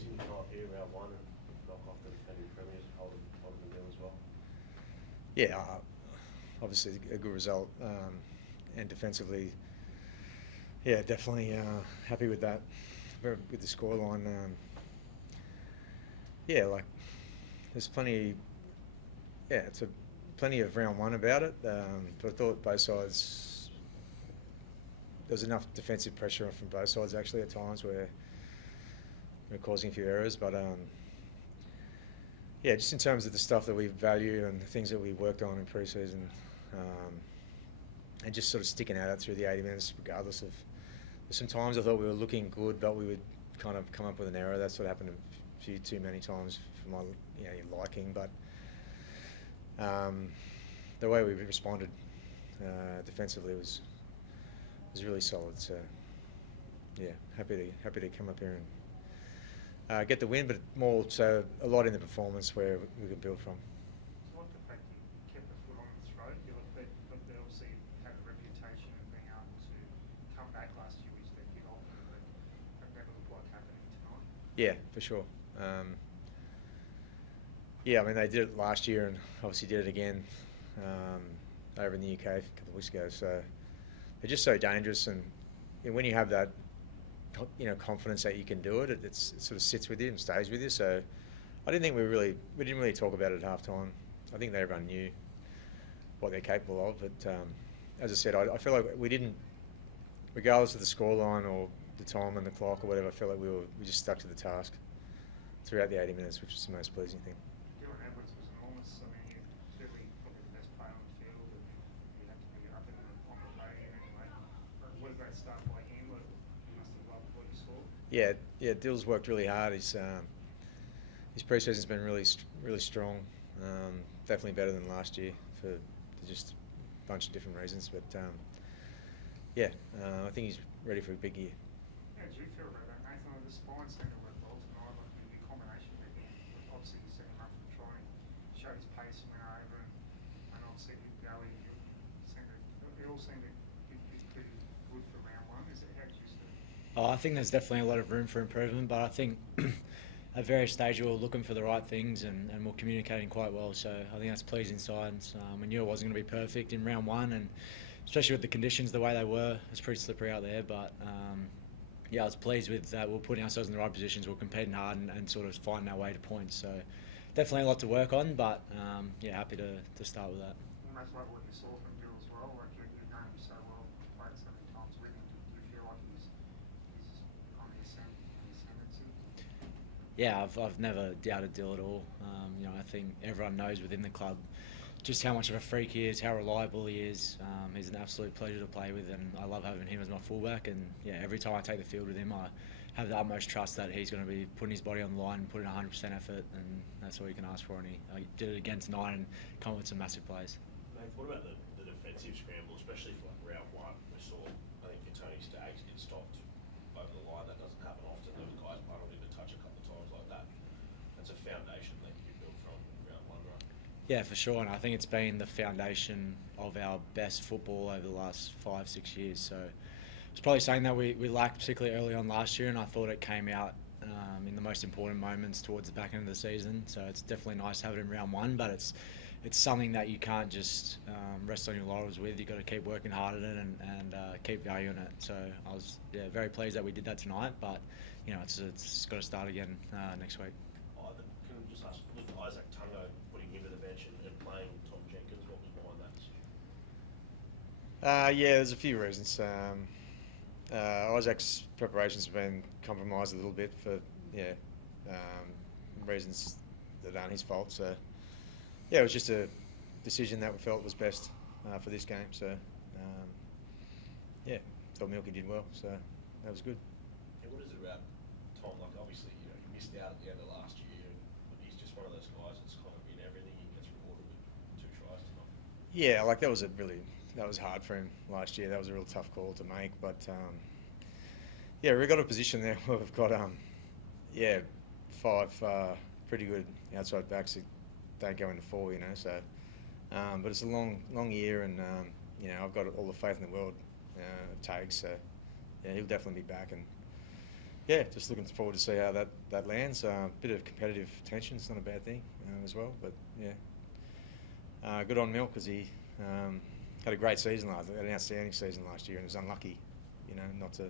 pleasing to come up here round one and knock off the defending premiers and hold them nil as well? Yeah, obviously a good result, and defensively, yeah, definitely happy with that. With the scoreline, yeah, like there's plenty. Yeah, plenty of round one about it, but I thought both sides, there was enough defensive pressure from both sides actually at times where we were causing a few errors, but yeah, just in terms of the stuff that we value and the things that we worked on in pre-season, and just sort of sticking at it through the 80 minutes regardless of, some times I thought we were looking good but we would kind of come up with an error. That's what happened a few too many times for my liking, but the way we responded defensively was really solid. So yeah, happy to come up here and get the win, but more so a lot in the performance where we can build from. So what the fact you kept the foot on the throat, you look, they obviously have a reputation of being able to come back last year, which they did often, but that never looked like happening tonight. Yeah, for sure. Yeah, I mean, they did it last year and obviously did it again over in the UK a couple of weeks ago. So they're just so dangerous, and when you have that, confidence that you can do it, it sort of sits with you and stays with you. So I didn't think we didn't really talk about it at halftime. I think everyone knew what they're capable of, but as I said, I feel like we didn't, regardless of the scoreline or the time and the clock or whatever, I feel like we just stuck to the task throughout the 80 minutes, which was the most pleasing thing. Edwards was enormous. I mean, you're certainly probably the best player on the field, and you have to be up in on the podium anyway. But what a great start by him. You must have loved what you saw. Yeah, Dill's worked really hard. His pre-season's been really strong. Definitely better than last year for just a bunch of different reasons. But yeah, I think he's ready for a big year. How did you feel about that, Nathan? The spine seemed to work well tonight. Like the combination with him, obviously you set him up to try and show his pace and went over, and obviously with Gally, it all seemed to be pretty good for round one. How did you see it? I think there's definitely a lot of room for improvement, but I think at various stages we were looking for the right things and we're communicating quite well. So I think that's pleasing signs. We knew it wasn't going to be perfect in round one, and especially with the conditions the way they were, it's pretty slippery out there. But yeah, I was pleased with that. We're putting ourselves in the right positions. We're competing hard and sort of finding our way to points. So definitely a lot to work on, but yeah, happy to start with that. Almost like what you saw from Bill as well. Like you've known him so well, played so many times with him. Do you feel like he's on the ascendancy? Yeah, I've never doubted Dill at all. I think everyone knows within the club just how much of a freak he is, how reliable he is. He's an absolute pleasure to play with, and I love having him as my fullback. And yeah, every time I take the field with him, I have the utmost trust that he's going to be putting his body on the line and putting 100% effort, and that's all you can ask for. And he did it again tonight and come with some massive plays. Mate, what about the defensive scramble, especially for like round one? We saw, I think, Tony Staggs get stopped over the line. That doesn't happen often. Those guys bundled into touch a couple of times like that. That's a foundation that you can build from in round one, right? Yeah, for sure, and I think it's been the foundation of our best football over the last 5-6 years. So it's probably something that we lacked particularly early on last year, and I thought it came out in the most important moments towards the back end of the season. So it's definitely nice to have it in round one, but it's something that you can't just rest on your laurels with. You've got to keep working hard at it and keep valuing it. So I was very pleased that we did that tonight, but it's got to start again next week. Ivan, can we just ask, with Isaac Tungo putting him to the bench and playing Tom Jenkins, what was behind that decision? Yeah, there's a few reasons. Isaac's preparations have been compromised a little bit for reasons that aren't his fault. So yeah, it was just a decision that we felt was best for this game. So yeah, thought Milky did well. So that was good. And what is it about Tom? Like obviously, you missed out at the end of last year, but he's just one of those guys that's kind of in everything. He gets rewarded with 2 tries tonight. Yeah, like that was hard for him last year. That was a real tough call to make, but yeah, we've got a position there where we've got 5 pretty good outside backs that don't go into 4, So, but it's a long year, and I've got all the faith in the world of Tags. So yeah, he'll definitely be back, and yeah, just looking forward to see how that lands. Bit of competitive tension, it's not a bad thing as well. But yeah, good on Mill because he had a great season had an outstanding season last year, and was unlucky, not to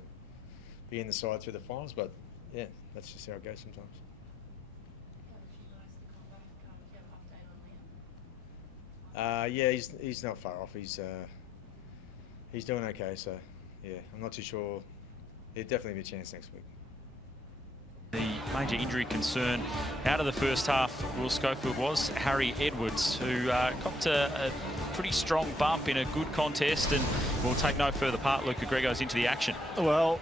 be in the side through the finals. But yeah, that's just how it goes sometimes. Yeah, he's not far off. He's doing okay. So yeah, I'm not too sure. There'll definitely be a chance next week. The major injury concern out of the first half, Will Schofield, was Harry Edwards, who copped a pretty strong bump in a good contest and will take no further part. Luca Grego's into the action. Well,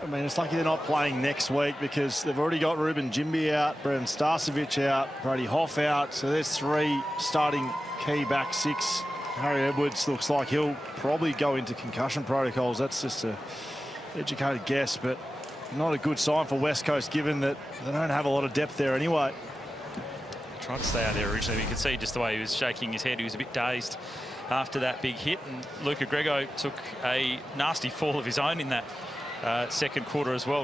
I mean, it's lucky they're not playing next week because they've already got Ruben Jimby out, Brendan Starcevic out, Brady Hoff out. So there's 3 starting key back 6. Harry Edwards looks like he'll probably go into concussion protocols. That's just an educated guess, but not a good sign for West Coast, given that they don't have a lot of depth there anyway. Tried to stay out there originally. You could see just the way he was shaking his head. He was a bit dazed after that big hit. And Luca Grego took a nasty fall of his own in that second quarter as well.